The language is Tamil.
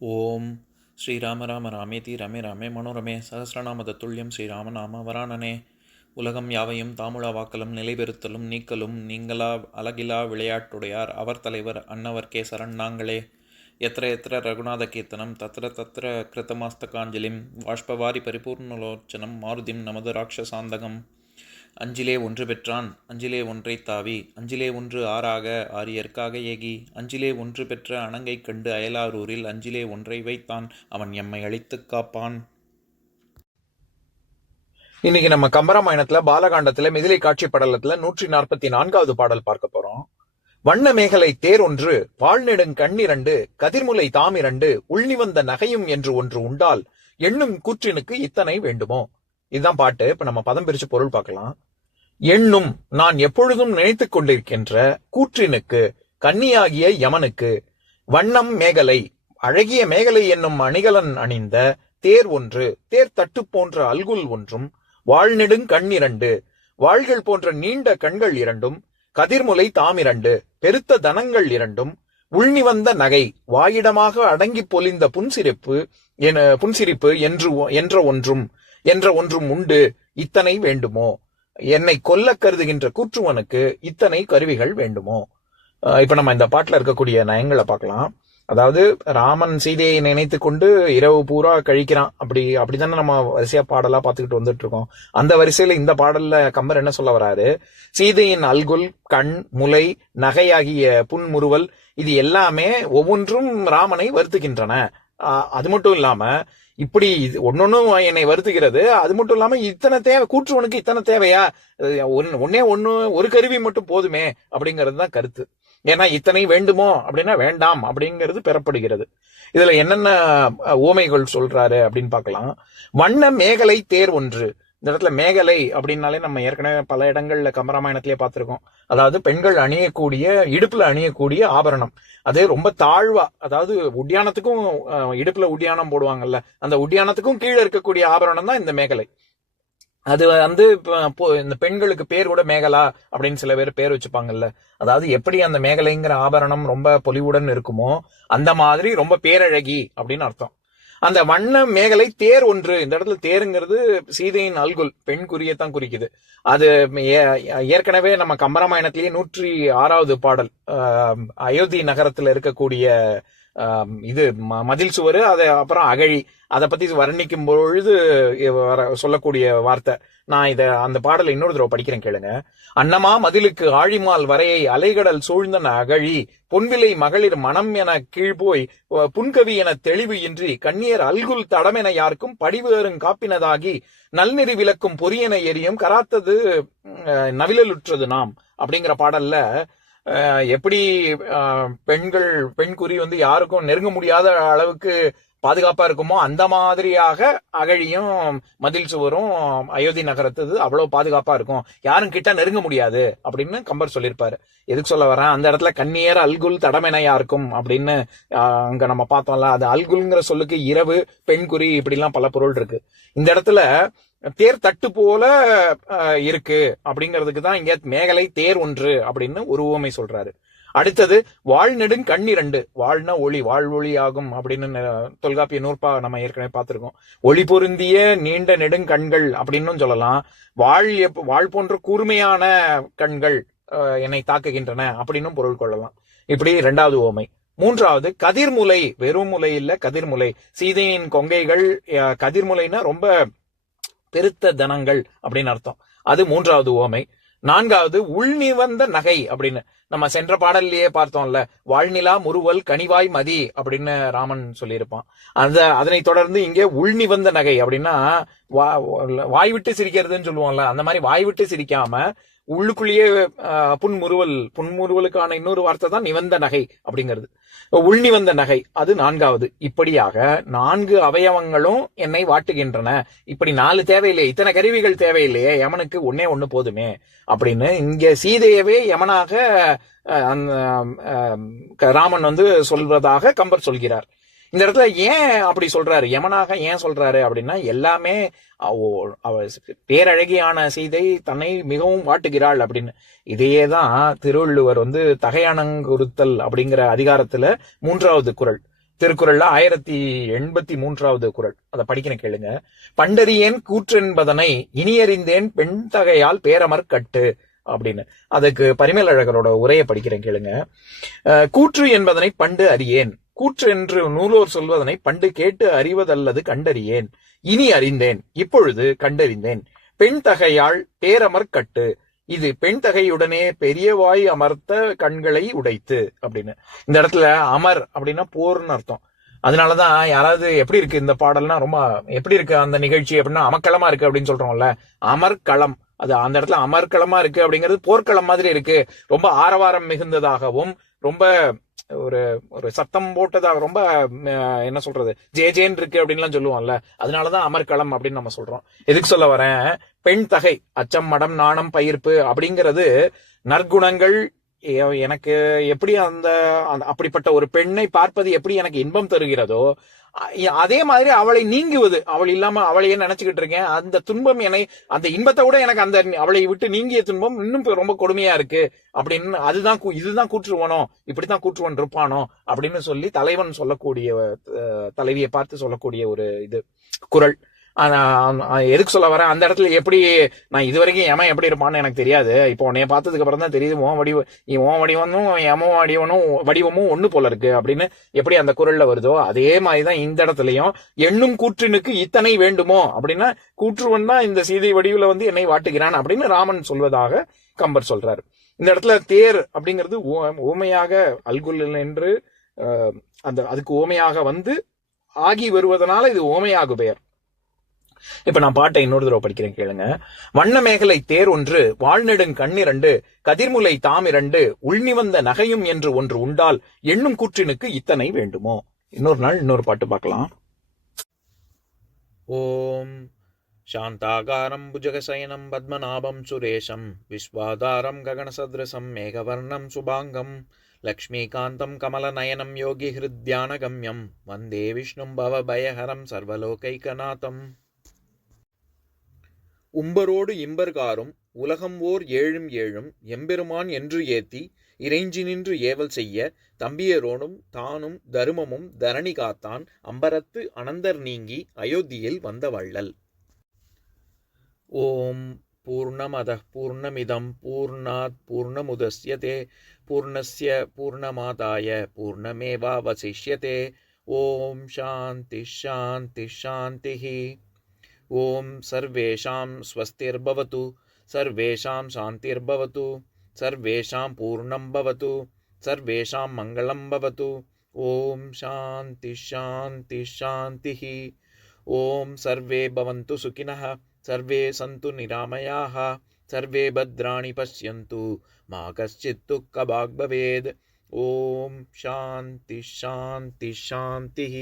ஓம் ஸ்ரீராம ராம ராமேதி ரமே ராமே மனோரமே சகசிரநாம தத்துல்யம் ஸ்ரீராம நாம வராணனே. உலகம் யாவையும் தாமுழா வாக்கலும் நிலைபெறுத்தலும் நீக்கலும் நீங்களா அழகிலா விளையாட்டுடையார் அவர் தலைவர் அன்னவர் கேசரன் நாங்களே. எத்திர எத்திர ரகுநாத கீர்த்தனம் தத்திர தத்திர கிருத்தமாஸ்தகாஞ்சலிம் வாஷ்பவாரி பரிபூர்ணலோச்சனம் மாருதிம் நமது ராட்சசாந்தகம். அஞ்சிலே ஒன்று பெற்றான் அஞ்சிலே ஒன்றை தாவி அஞ்சிலே ஒன்று ஆறாக ஆரியர்க்காக ஏகி அஞ்சிலே ஒன்று பெற்ற அணங்கை கண்டு அயலாரூரில் அஞ்சிலே ஒன்றை வைத்தான் அவன் எம்மை அழித்துக் காப்பான். இன்னைக்கு நம்ம கம்பராமாயணத்துல பாலகாண்டத்துல மிதிலை காட்சி படலத்துல 144வது பாடல் பார்க்க போறோம். வண்ண மேகலை தேர் ஒன்று வாழ்நெடுங் கண்ணிரண்டு கதிர்முலை தாமிரண்டு உள்நிவந்த நகையும் என்று ஒன்று உண்டால் எண்ணும் கூற்றினுக்கு இத்தனை வேண்டுமோ. இதுதான் பாட்டு. இப்ப நம்ம பதம் பிரிச்சு பொருள் பார்க்கலாம். எண்ணும் நான் எப்பொழுதும் நினைத்துக் கொண்டிருக்கின்ற கூற்றினுக்கு கன்னியாகிய யமனுக்கு வண்ணம் மேகலை அழகிய மேகலை என்னும் அணிகலன் அணிந்த தேர் ஒன்று தேர் தட்டு போன்ற அல்குல் ஒன்றும் வாழ்நெடுங் கண்ணிரண்டு வாள்கள் போன்ற நீண்ட கண்கள் இரண்டும் கதிர்முலை தாமிரண்டு பெருத்த தனங்கள் இரண்டும் உள்நிவந்த நகை வாயிடமாக அடங்கி பொலிந்த புன்சிரிப்பு என்ற ஒன்றும் உண்டு இத்தனை வேண்டுமோ. என்னை கொல்ல கருதுகின்ற கூற்றுவனுக்கு இத்தனை கருவிகள் வேண்டுமோ. இப்ப நம்ம இந்த பாட்டுல இருக்கக்கூடிய நயங்களை பார்க்கலாம். அதாவது ராமன் சீதையை நினைத்து கொண்டு இரவு பூரா கழிக்கிறான். அப்படித்தானே நம்ம வரிசையா பாடலா பார்த்துக்கிட்டு வந்துட்டு இருக்கோம். அந்த வரிசையில இந்த பாடல்ல கம்பர் என்ன சொல்ல வராரு, சீதையின் அல்குல் கண் முலை நகையாகிய புன்முறுவல் இது எல்லாமே ஒவ்வொன்றும் ராமனை வருத்துகின்றன. அது மட்டும் இல்லாம இப்படி ஒன்னொன்னும் என்னை வருத்துகிறது. அது மட்டும் இல்லாம இத்தனை தேவை கூற்றுவனுக்கு இத்தனை தேவையா, ஒரு கருவி மட்டும் போதுமே அப்படிங்கிறது தான் கருத்து. ஏன்னா இத்தனை வேண்டுமோ அப்படின்னா வேண்டாம் அப்படிங்கிறது பெறப்படுகிறது. இதுல என்னென்ன ஓமைகள் சொல்றாரு அப்படின்னு பார்க்கலாம். வண்ண மேகலை தேர் ஒன்று. இந்த இடத்துல மேகலை அப்படின்னாலே நம்ம ஏற்கனவே பல இடங்கள்ல கம்பராமாயணத்திலே பார்த்திருக்கோம். அதாவது பெண்கள் அணியக்கூடிய இடுப்புல அணியக்கூடிய ஆபரணம். அது ரொம்ப தாழ்வா, அதாவது உட்டியானத்துக்கும் இடுப்புல உட்டியானம் போடுவாங்கல்ல, அந்த உட்டியானத்துக்கும் கீழே இருக்கக்கூடிய ஆபரணம் தான் இந்த மேகலை. அது வந்து இந்த பெண்களுக்கு பேர் கூட மேகலா அப்படின்னு சில பேர் பேர் வச்சுப்பாங்கல்ல. அதாவது எப்படி அந்த மேகலைங்கிற ஆபரணம் ரொம்ப பொலிவுடன் இருக்குமோ அந்த மாதிரி ரொம்ப பேரழகி அப்படின்னு அர்த்தம். அந்த வண்ண மேகலை தேர் ஒன்று. இந்த இடத்துல தேருங்கிறது சீதையின் அல்குல் பெண் குறியத்தான் குறிக்குது. அது ஏற்கனவே நம்ம கம்பராமாயணத்திலேயே 106வது பாடல் அயோத்தி நகரத்துல இருக்கக்கூடிய இது மதில் சுவரு, அது அப்புறம் அகழி, அதை பத்தி வர்ணிக்கும் பொழுது சொல்லக்கூடிய வார்த்தை. நான் அந்த பாடலை இன்னொரு தடவை படிக்கிறேன் கேளுங்க. அன்னமா மதிலுக்கு ஆழிமால் வரையை அலைகடல் சூழ்ந்தன அகழி பொன்விலை மகளிர் மனம் என கீழ்போய் புன்கவி என தெளிவு இன்றி கண்ணியர் அல்குல் தடமென யாருக்கும் படிவேறும் காப்பினதாகி நல்நெறி விளக்கும் பொரியன எரியும் கராத்தது நவிழலுற்றது நாம் அப்படிங்கிற பாடல்ல எப்படி பெண் குறி வந்து யாருக்கும் நெருங்க முடியாத அளவுக்கு பாதுகாப்பா இருக்குமோ அந்த மாதிரியாக அகழியும் மதில் சுவரும் அயோத்தி நகரத்து அவ்வளவு பாதுகாப்பா இருக்கும், யாரும் கிட்ட நெருங்க முடியாது அப்படின்னு கம்பர் சொல்லியிருப்பாரு. எதுக்கு சொல்ல வரேன், அந்த இடத்துல கண்ணியர் அல்குல் தடமெனையா இருக்கும் அப்படின்னு அங்க நம்ம பார்த்தோம்ல. அது அல்குல்ங்கிற சொல்லுக்கு இரவு பெண்குறி இப்படி எல்லாம் பல பொருள் இருக்கு. இந்த இடத்துல தேர் தட்டு போல இருக்கு அப்படிங்கிறதுக்கு தான் இங்க மேகலை தேர் ஒன்று அப்படின்னு ஒரு உவமை சொல்றாரு. அடுத்தது வாழ்நெடுங் கண்ணிரண்டு. வாழ்னா ஒளி, வாழ்வொளி ஆகும் அப்படின்னு தொல்காப்பிய நூற்பா நம்ம ஏற்கனவே பார்த்திருக்கோம். ஒளி பொருந்திய நீண்ட நெடுங்கண்கள் அப்படின்னு சொல்லலாம். வாழ் போன்ற கூர்மையான கண்கள் என்னை தாக்குகின்றன அப்படின்னு பொருள் கொள்ளலாம். இப்படி இரண்டாவது உவமை. மூன்றாவது கதிர்முலை. வெறும் முலை இல்ல, கதிர்முலை. சீதையின் கொங்கைகள் கதிர்முலைன்னா ரொம்ப பெருத்த தனங்கள் அப்படின்னு அர்த்தம். அது மூன்றாவது உவமை. நான்காவது உள்நிவந்த நகை அப்படின்னு நம்ம சென்ற பாடல்லையே பார்த்தோம்ல, வாழ்நிலா முறுவல் கனிவாய் மதி அப்படின்னு ராமன் சொல்லியிருப்பான். அதனை தொடர்ந்து இங்கே உள்நிவந்த நகை அப்படின்னா வாய் விட்டு சிரிக்கிறதுன்னு சொல்லுவோம்ல, அந்த மாதிரி வாய் விட்டு சிரிக்காம உள்ளுக்குள்ளேயே புன்முறுவலுக்கான இன்னொரு வார்த்தை தான் நிவந்த நகை அப்படிங்கிறது. உள்நிவந்த நகை அது நான்காவது. இப்படியாக 4 அவயவங்களும் என்னை வாட்டுகின்றன. இப்படி 4 தேவையில்லையே, இத்தனை கருவிகள் தேவையில்லையே, யமனுக்கு ஒண்ணு போதுமே அப்படின்னு இங்க சீதையவே யமனாக ராமன் வந்து சொல்வதாக கம்பர் சொல்கிறார். இந்த இடத்துல ஏன் அப்படி சொல்றாரு, யமனாக ஏன் சொல்றாரு அப்படின்னா, எல்லாமே பேரழகியான சீதை தன்னை மிகவும் வாட்டுகிறாள் அப்படின்னு. இதையேதான் திருவள்ளுவர் வந்து தகையணங்குறுத்தல் அப்படிங்கிற அதிகாரத்துல 3வது குறள் திருக்குறள்ல 1083வது குறள், அதை படிக்கிறேன் கேளுங்க. பண்டறியேன் கூற்றென்பதனை இனியறிந்தேன் பெண் தகையால் பேரமர் கட்டு அப்படின்னு. அதுக்கு பரிமேலழகரோட உரையை படிக்கிறேன் கேளுங்க. கூற்று என்பதனை பண்டு அறியேன், கூற்று என்று நூலோர் சொல்வதனை பண்டு கேட்டு அறிவதல்லது கண்டறியேன், இனி அறிந்தேன் இப்பொழுது கண்டறிந்தேன், பெண் தகையால் பேரமர் கட்டு, இது பெண் தகையுடனே பெரியவாய் அமர்த்த கண்களை உடைத்து அப்படின்னு. இந்த இடத்துல அமர் அப்படின்னா போர்னு அர்த்தம். அதனாலதான் யாராவது எப்படி இருக்கு இந்த பாடல்னா, ரொம்ப எப்படி இருக்கு அந்த நிகழ்ச்சி அப்படின்னா அமர்க்களமா இருக்கு அப்படின்னு சொல்றோம்ல, அமர்க்களம். அது அந்த இடத்துல அமர்க்களமா இருக்கு அப்படிங்கிறது போர்க்களம் மாதிரி இருக்கு. ரொம்ப ஆரவாரம் மிகுந்ததாகவும் ரொம்ப ஒரு ஒரு சத்தம் போட்டதாக, ரொம்ப என்ன சொல்றது, ஜேஜேன் இருக்கு அப்படின்லாம் சொல்லுவோம்ல, அதனாலதான் அமர்க்களம் அப்படின்னு நம்ம சொல்றோம். எதுக்கு சொல்ல வரேன், பெண் தகை, அச்சம் மடம் நாணம் பயிர்ப்பு அப்படிங்கிறது நற்குணங்கள். எனக்கு எப்படி அந்த அப்படிப்பட்ட ஒரு பெண்ணை பார்ப்பது எப்படி எனக்கு இன்பம் தருகிறதோ, அதே மாதிரி அவளை நீங்குவது, அவள் இல்லாம அவளையே நினைச்சுக்கிட்டு இருக்கேன், அந்த துன்பம் என்னை, அந்த இன்பத்தை விட எனக்கு அந்த அவளை விட்டு நீங்கிய துன்பம் இன்னும் ரொம்ப கொடுமையா இருக்கு அப்படின்னு. அதுதான் இதுதான் கூற்றுவனோ, இப்படித்தான் கூற்றுவன் இருப்பானோ அப்படின்னு சொல்லி தலைவன் சொல்லக்கூடிய, தலைவியை பார்த்து சொல்லக்கூடிய ஒரு இது குறள். எதுக்கு சொல்ல வரேன், அந்த இடத்துல எப்படி நான் இதுவரைக்கும் யமன் எப்படி இருப்பான்னு எனக்கு தெரியாது, இப்போ உன்னைய பார்த்ததுக்கு அப்புறம் தான் தெரியுது உன் வடிவமும் யம வடிவமும் ஒண்ணு போல இருக்கு அப்படின்னு எப்படி அந்த குறள்ல வருதோ, அதே மாதிரிதான் இந்த இடத்துலயும் எண்ணும் கூற்றினுக்கு இத்தனை வேண்டுமோ அப்படின்னா, கூற்றுவன் தான் இந்த சீதை வடிவுல வந்து என்னை வாட்டுகிறான் அப்படின்னு ராமன் சொல்வதாக கம்பர் சொல்றாரு. இந்த இடத்துல தேர் அப்படிங்கிறது ஊமையாக அல்குல் என்று அதுக்கு ஊமையாக வந்து ஆகி வருவதனால இது ஊமையாகு பெயர். இப்ப நான் பாட்டை இன்னொரு தடவை படிக்கிறேன் கேளுங்க. வண்ண மேகலை தேர் ஒன்று, வாழ்நெடுங் கண்ணிரண்டு, கதிர்முலை தாமிரண்டு, உள்நிவந்த நகையும் என்று ஒன்று உண்டால் எண்ணும் கூற்றினுக்கு இத்தனை வேண்டுமோ. இன்னொரு நாள் இன்னொரு பாட்டு பார்க்கலாம். ஓம் சாந்தாகாரம் புஜகசயனம் பத்மநாபம் சுரேஷம் விஸ்வாதாரம் ககனசத்ரசம் மேகவர்ணம் சுபாங்கம் லக்ஷ்மீகாந்தம் கமலநயனம் யோகி ஹிருத்யானகம்யம் வந்தே விஷ்ணும் பவபயஹரம் சர்வலோகைகநாதம். உம்பரோடு இம்பர்காரும் உலகம் ஓர் ஏழும் ஏழும் எம்பெருமான் என்று ஏத்தி இறைஞ்சி நின்று ஏவல் செய்ய தம்பியரோடும் தானும் தருமமும் தரணி காத்தான் அம்பரத்து அனந்தர் நீங்கி அயோத்தியில் வந்த வள்ளல். ஓம் பூர்ணமதః பூர்ணமிதம் பூர்ணாத் பூர்ணமுதஸ்யதே பூர்ணஸ்ய பூர்ணமாதாய பூர்ணமேவாவசிஷ்யதே. ஓம் சாந்தி சாந்தி சாந்திஹ. ஓம் சர்வேஷாம் ஸ்வஸ்திர்பவது, சர்வேஷாம் சாந்திர்பவது, சர்வேஷாம் பூர்ணம் பவது, சர்வேஷாம் மங்களம் பவது. ஓம் சாந்தி சாந்தி சாந்திஹ. ஓம் சர்வே பவந்து சுகினஹ, சர்வே சந்து நிராமயாஹ, சர்வே பத்ராணி பஷ்யந்து, மா கஷ்சித் துக்கபாக் பவேத். ஓம் சாந்தி சாந்தி சாந்திஹ.